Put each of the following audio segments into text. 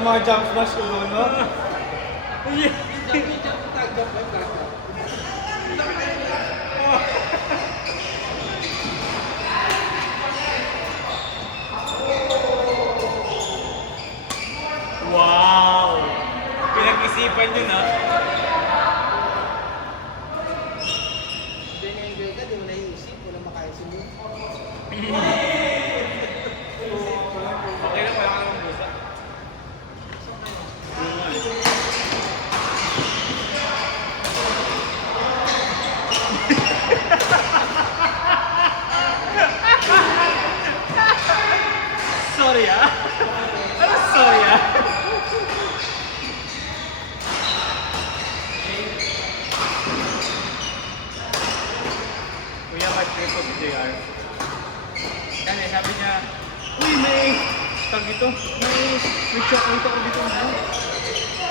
ng mga jump smash ko, no? Wow! Pinag-isipan nyo na. Hindi na yung ka, di mo naiisip, wala makain si mo. Okay lang, wala ka naman busa. Sorry ah. Ano sorry ah? Kuya, mag-trip ko si JR. Kasi sabi niya, uy, may tag dito, may chocolate ako dito na.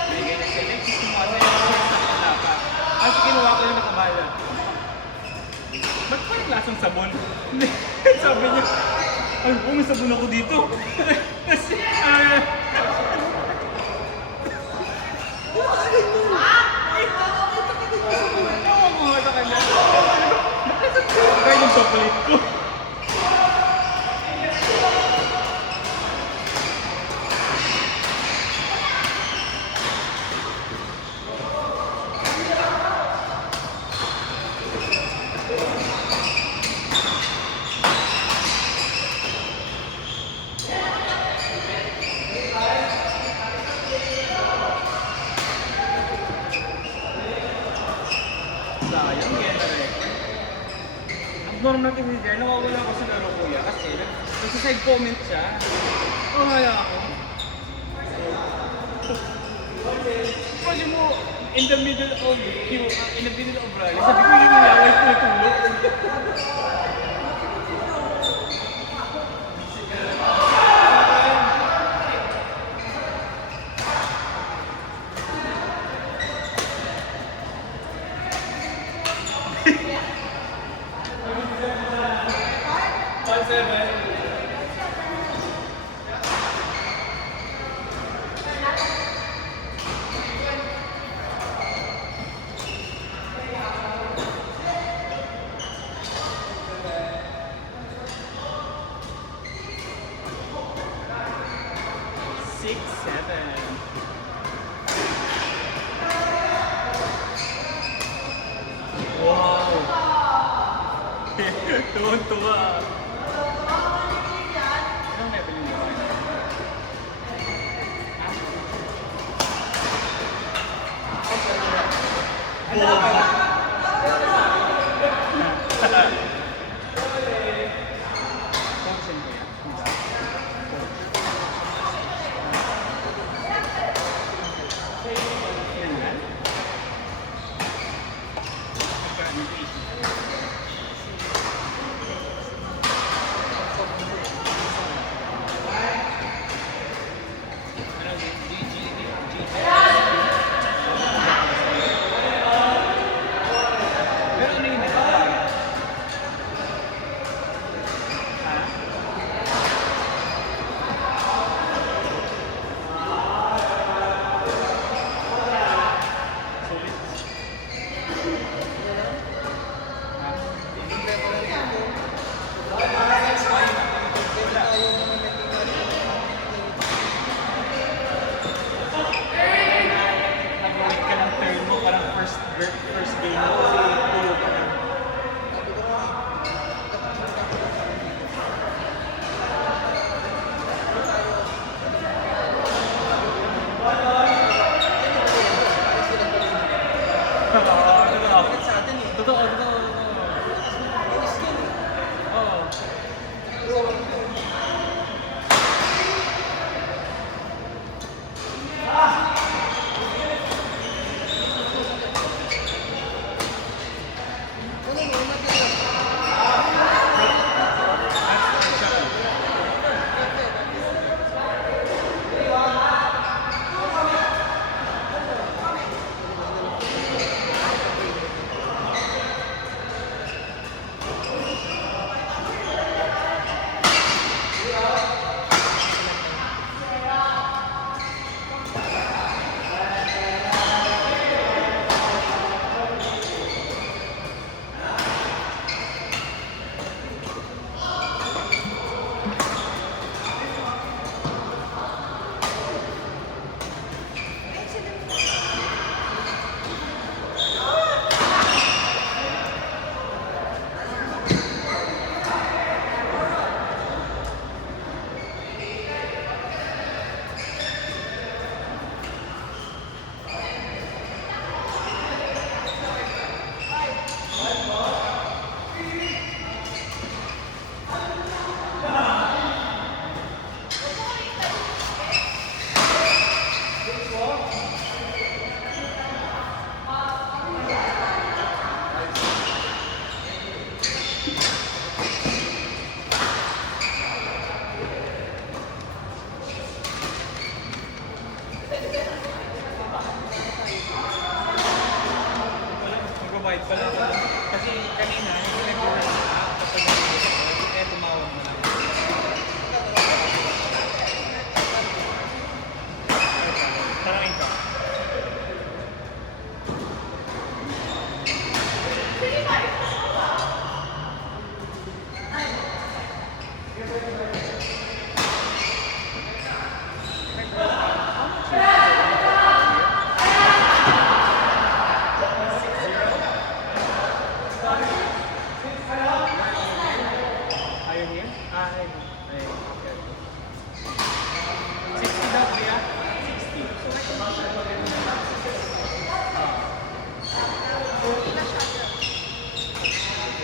May ganyan siya, like, gusto mo kasi sa palapa. Kasi kinuha ko yung nakabala. Ba't parang lasang sabon? Sabi niya, ay, may sabon ako dito. Kasi, ewan ko nga sa kanya. Kaya yung chocolate ko. Sayang yan na rin. Abnorm natin si Jer, nawawala ko sa laro kuya kasi nagsa-side comment siya. Oh, wala ako. Pwede mo, in the middle of rally, sabi ko yung nilaway ko natulog. Six, seven. Wow! Tuwan-tuwa. Anong level yun? Pero ano yun? Nag-wait ka ng turn mo, parang first game mo kasi tulog ka na. Totoo. Oo. pala ito. Kasi kanina, hindi nag-work kapag nag-work ako, kaya tumawag mo lang. Tarangin ka. Ayaw niya? Ayaw. Ayaw. 60 daw kuya? 60. Ah.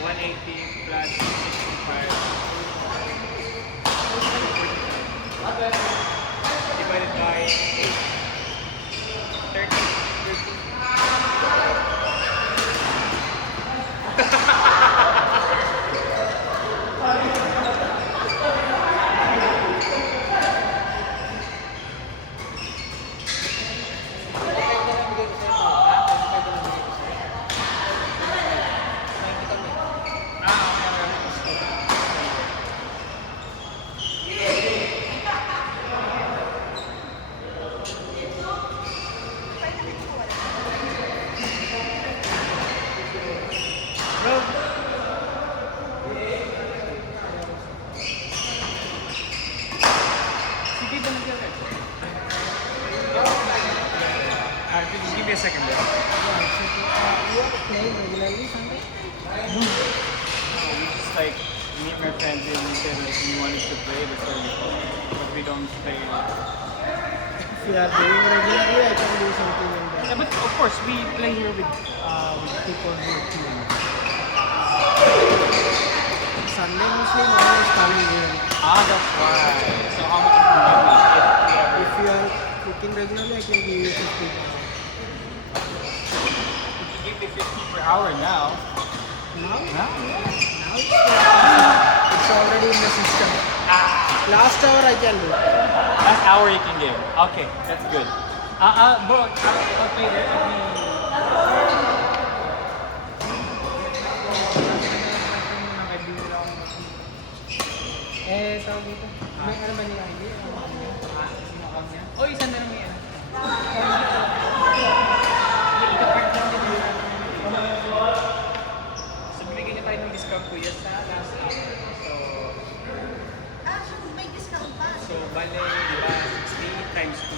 180 plus 65. Divided by 8. 30. Bro. Sige, don't get it. Just give me a second there. You are playing regularly Sunday? We just like meet my friends and we said like we wanted to play before we go, but we don't play. If you are doing regularly, I can do something in Yeah, that. but of course we play here with people who are team. Sunday mostly no one is coming here. Ah, that's why. So how much is the money If you are cooking regularly, I can give you 50. if you give me 50 per hour now? Now? Now? Now it's already in the system. Last hour I can do. Last hour you can give. Okay, that's good. Bro, I'll play there. Tawag dito. May ano ba nila hindi? Sino account niya? Oh, isa na lang yan. So, bibigyan niya tayo ng discount kuya sa last hour. So, bale, di ba, 60 times 2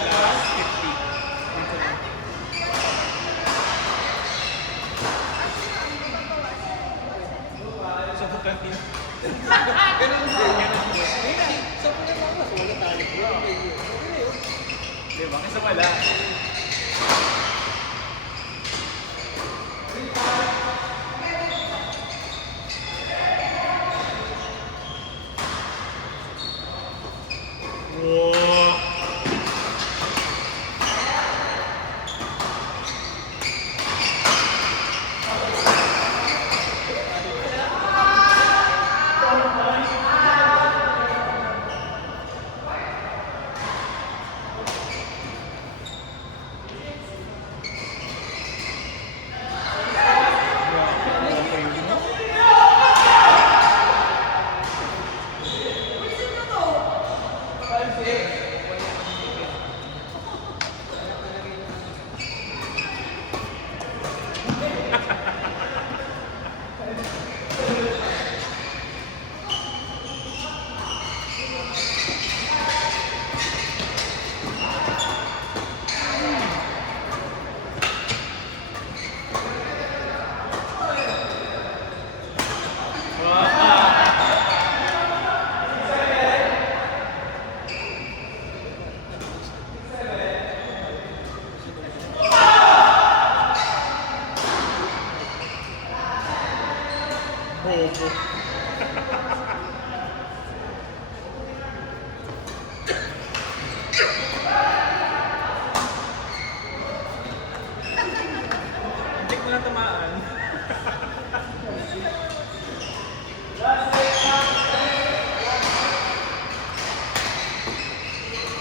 plus 50. Dito lang. So, 20. Ganun din. Ganun din. Sa Pilipinas, wala tayo. Di ba? Kasi wala. Wow. Bobo. Hindi ko na tamaan.